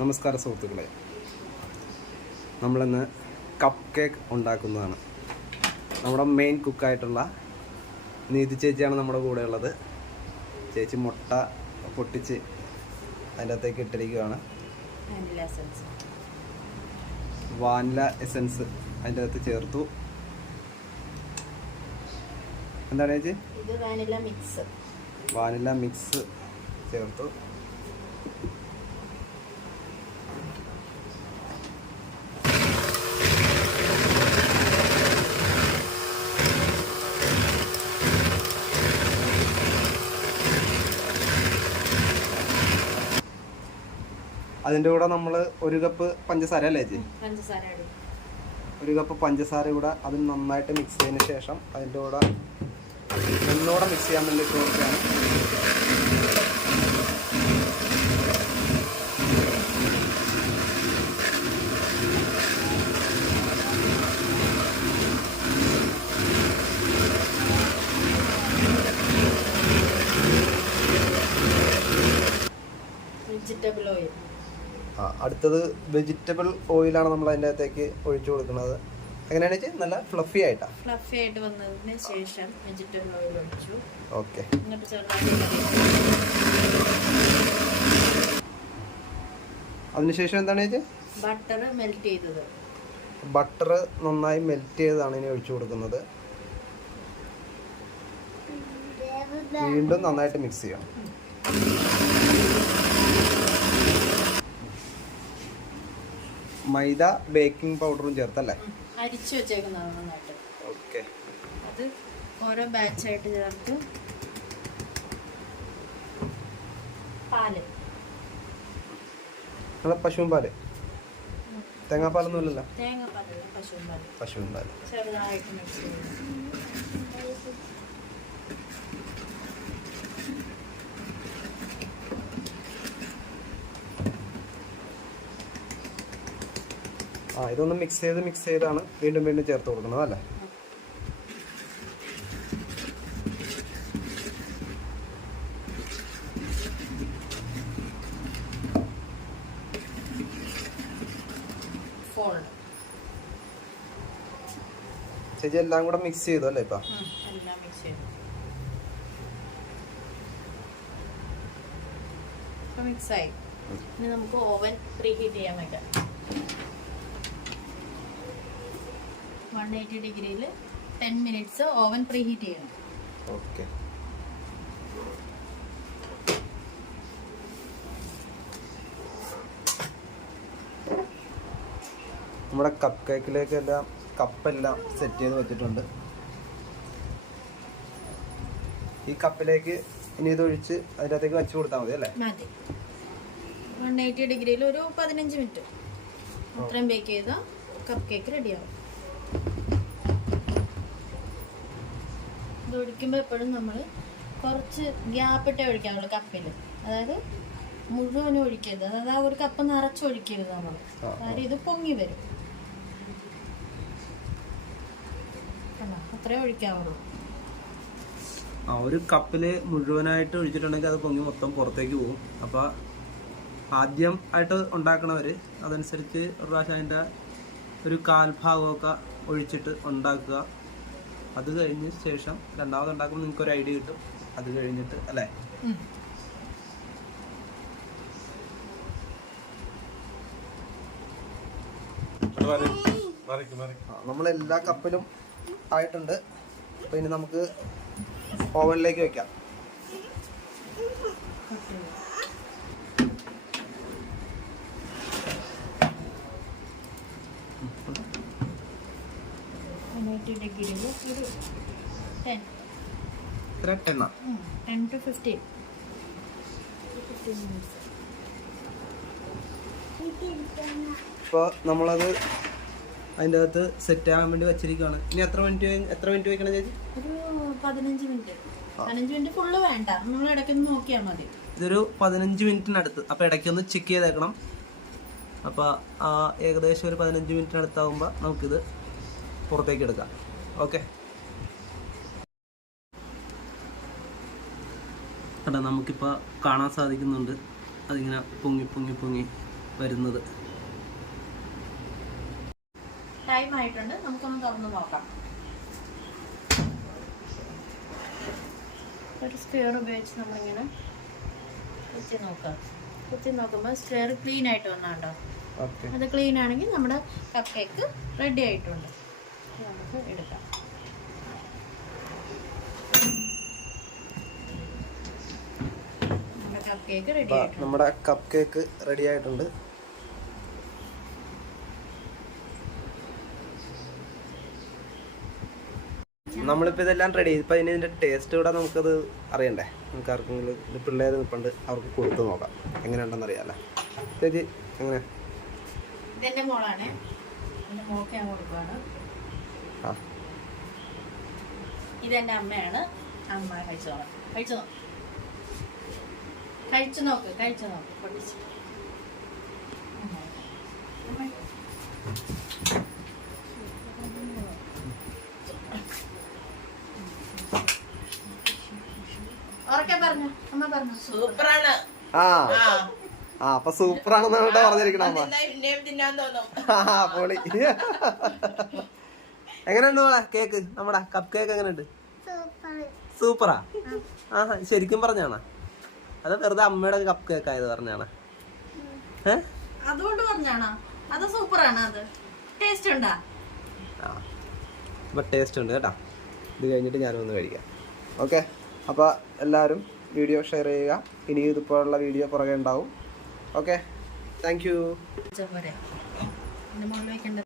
നമസ്കാരം സുഹൃത്തുക്കളെ, നമ്മളിന്ന് കപ്പ് കേക്ക് ഉണ്ടാക്കുന്നതാണ്. നമ്മുടെ മെയിൻ കുക്കായിട്ടുള്ള നീതി ചേച്ചിയാണ് നമ്മുടെ കൂടെ ഉള്ളത്. ചേച്ചി മുട്ട പൊട്ടിച്ച് അതിൻ്റെ അകത്തേക്ക് ഇട്ടിരിക്കുകയാണ്. വാനില എസൻസ് അതിൻ്റെ അകത്ത് ചേർത്തു. എന്താണ് ചേച്ചി? വാനില മിക്സ് ചേർത്തു. അതിൻ്റെ കൂടെ നമ്മൾ ഒരു കപ്പ് പഞ്ചസാര അല്ലേ ചേച്ചി? ഒരു കപ്പ് പഞ്ചസാര കൂടെ അത് നന്നായിട്ട് മിക്സ് ചെയ്തതിന് ശേഷം അതിൻ്റെ കൂടെ ഒന്നുകൂടെ മിക്സ് ചെയ്യാൻ വേണ്ടി ഇട്ട് കൊടുക്കുകയാണ്. Vegetable oil. അടുത്തത് വെജിറ്റബിൾ ഓയിലാണ് നമ്മൾ അതിൻ്റെ അകത്തേക്ക് ഒഴിച്ചു കൊടുക്കുന്നത്. എങ്ങനെയാണെന്ന് വെച്ചാൽ നല്ല ഫ്ലഫി ആയിട്ട് വന്നതിന് ശേഷം വെജിറ്റബിൾ ഓയിൽ ഒഴിച്ചു. ഓക്കെ. അതിനുശേഷം എന്താണ് വെച്ചാൽ ബട്ടർ മെൽറ്റ് ചെയ്തത്. ബട്ടർ നന്നായി മെൽറ്റ് ചെയ്തതാണ് ഇനി ഒഴിച്ചു കൊടുക്കുന്നത്. വീണ്ടും നന്നായിട്ട് മിക്സ് ചെയ്യാം. മൈദ ബേക്കിംഗ് പൗഡറും ചേർത്തല്ലേ? അരിച്ചു വെച്ചേക്കുന്നതാണ് നന്നായിട്ട്. ഓക്കെ. അത് ഓരോ ബാച്ചായിട്ട് ചേർത്ത്. പാല്, പശുവും പാല്, തേങ്ങാപ്പാലൊന്നും ഇല്ലല്ലോ? തേങ്ങാപ്പാലല്ല, പശുവും പാല് ചെറുതായിട്ട് മിക്സ് ചെയ്ത്. ഇതൊന്ന് മിക്സ് ചെയ്താണ് വീണ്ടും ചേർത്ത് കൊടുക്കുന്നത് അല്ലേ? ചേച്ചി എല്ലാം കൂടെ മിക്സ് ചെയ്തു അല്ലേ? ഇപ്പൊ എല്ലാം മിക്സ് ചെയ്തു. മിക്സായി. ഇനി നമുക്ക് ഓവൻ പ്രീഹീറ്റ് ചെയ്യാൻ വെക്കാം. 180 ഡിഗ്രിയിൽ 10 മിനിറ്റ്സ് ഓവൻ പ്രീഹീറ്റ് ചെയ്യണം. ഓക്കെ. നമ്മുടെ കപ്പ് കേക്കിലേക്കെല്ലാം കപ്പെല്ലാം സെറ്റ് ചെയ്ത് വെച്ചിട്ടുണ്ട്. ഈ കപ്പിലേക്ക് ഇനി ഇതൊഴിച്ച് അതിൻ്റെ അകത്തേക്ക് വെച്ച് കൊടുത്താൽ മതി അല്ലേ? മതി. 180 ഡിഗ്രിയിൽ ഒരു 15 മിനിറ്റ് അത്രയും ബേക്ക് ചെയ്താൽ കപ്പ് കേക്ക് റെഡിയാവും. ഇത് ഒഴിക്കുമ്പോൾ എപ്പോഴും നമ്മൾ കുറച്ച് ഗ്യാപ്പിട്ടേ ഒഴിക്കാവുള്ളൂ കപ്പിൽ. അതായത് മുഴുവനും ഒഴിക്കരുത്. അതായത് ആ ഒരു കപ്പ് നിറച്ചൊഴിക്കരുത് നമ്മൾ. അതായത് ഇത് പൊങ്ങി വരും. അത്രേ ഒഴിക്കാവുള്ളൂ. ഒരു കപ്പിൽ മുഴുവനായിട്ട് ഒഴിച്ചിട്ടുണ്ടെങ്കിൽ അത് പൊങ്ങി മൊത്തം പുറത്തേക്ക് പോകും. അപ്പോൾ ആദ്യം ആയിട്ട് ഉണ്ടാക്കണവർ അതനുസരിച്ച് ഒരു പ്രാവശ്യം അതിൻ്റെ ഒരു കാൽഭാഗമൊക്കെ ഒഴിച്ചിട്ട് ഉണ്ടാക്കുക. അത് കഴിഞ്ഞ ശേഷം രണ്ടാമത് ഉണ്ടാക്കുമ്പോൾ നിങ്ങൾക്ക് ഒരു ഐഡിയ കിട്ടും. അത് കഴിഞ്ഞിട്ട് അല്ലേ? നമ്മളെല്ലാ കപ്പിലും ആയിട്ടുണ്ട്. അപ്പോൾ ഇനി നമുക്ക് ഓവനിലേക്ക് വെക്കാം. ഡിഗ്രിയിൽ ഒരു 10 to 15 മിനിറ്റ്സ്. ഇപ്പോൾ നമ്മളത് അതിൻ്റെ അകത്ത് സെറ്റ് ആകാൻ വേണ്ടി വെച്ചിരിക്കുകയാണ്. ഇനി എത്ര മിനിറ്റ് വെക്കണം ചേച്ചി? ഒരു 15 മിനിറ്റ് ഫുള്ള് വേണ്ട. നമ്മൾ ഇടയ്ക്കൊന്ന് നോക്കിയാൽ മതി. ഇതൊരു 15 മിനിറ്റിനടുത്ത്. അപ്പോൾ ഇടയ്ക്കൊന്ന് ചെക്ക് ചെയ്തേക്കണം. അപ്പോൾ ഏകദേശം ഒരു 15 മിനിറ്റിനടുത്താകുമ്പോൾ നമുക്കിത് പുറത്തേക്ക് എടുക്കാം. ഓക്കെ. നമുക്കിപ്പോൾ കാണാൻ സാധിക്കുന്നുണ്ട്. അതിങ്ങനെ പൊങ്ങി പൊങ്ങി പൊങ്ങി വരുന്നത്. ടൈം ആയിട്ടുണ്ട്, നമുക്കൊന്ന് തുറന്ന് നോക്കാം. ഒരു സ്ക്വയർ ഉപയോഗിച്ച് നമ്മളിങ്ങനെ കുത്തി നോക്കുമ്പോൾ സ്ക്വയർ ക്ലീൻ ആയിട്ട് വന്നാണ്ടോ. അത് ക്ലീൻ ആണെങ്കിൽ നമ്മുടെ കപ്പ് കേക്ക് റെഡി ആയിട്ടുണ്ട്. നമുക്ക് എടുക്കാം. നമ്മുടെ കപ്പ് കേക്ക് റെഡി ആയിട്ടുണ്ട്. നമ്മളിപ്പോൾ ഇതെല്ലാം റെഡി. ഇപ്പം ഇതിൻ്റെ ടേസ്റ്റ് കൂടെ നമുക്കത് അറിയണ്ടേ. നമുക്ക് ആർക്കെങ്കിലും പിള്ളേർ നിൽപ്പുണ്ട്, അവർക്ക് കൊടുത്ത് നോക്കാം എങ്ങനെയുണ്ടെന്ന് അറിയാമല്ലോ. ചേച്ചി എങ്ങനെ? ഇതെന്റെ മോളാണ്, എന്റെ മോൾക്ക് ഞാൻ കൊടുക്കുകയാണ്. ഇതെന്റെ അമ്മയാണ്, അമ്മ കഴിച്ചോളാം. കഴിച്ചു നോക്ക് പൊട്ടിച്ച്. ഉറക്കെ പറഞ്ഞു, അമ്മ പറഞ്ഞു സൂപ്പറാണ്. അപ്പൊ സൂപ്പറാണെന്നാണ് പറഞ്ഞിരിക്കണ അമ്മ. പൊളി. എങ്ങനെയുണ്ട് മോളെ കേക്ക്? നമ്മുടെ കപ്പ് കേക്ക് എങ്ങനെയുണ്ട്? സൂപ്പറാ. ശരിക്കും പറഞ്ഞാണോ അത് വെറുതെ അമ്മയുടെ കപ്പ് കേക്ക് ആയത് പറഞ്ഞാണോ? അതുകൊണ്ട് പറഞ്ഞാണോ? അത് സൂപ്പറാണ്. അത് ടേസ്റ്റ് ഉണ്ടാ? അപ്പൊ ടേസ്റ്റ് ഉണ്ട് കേട്ടോ. ഇത് കഴിഞ്ഞിട്ട് ഞാനൊന്ന് കഴിക്കാം. ഓക്കെ, അപ്പോൾ എല്ലാവരും വീഡിയോ ഷെയർ ചെയ്യുക. ഇനി ഇതുപോലുള്ള വീഡിയോ പുറകെ ഉണ്ടാവും. Okay, thank you.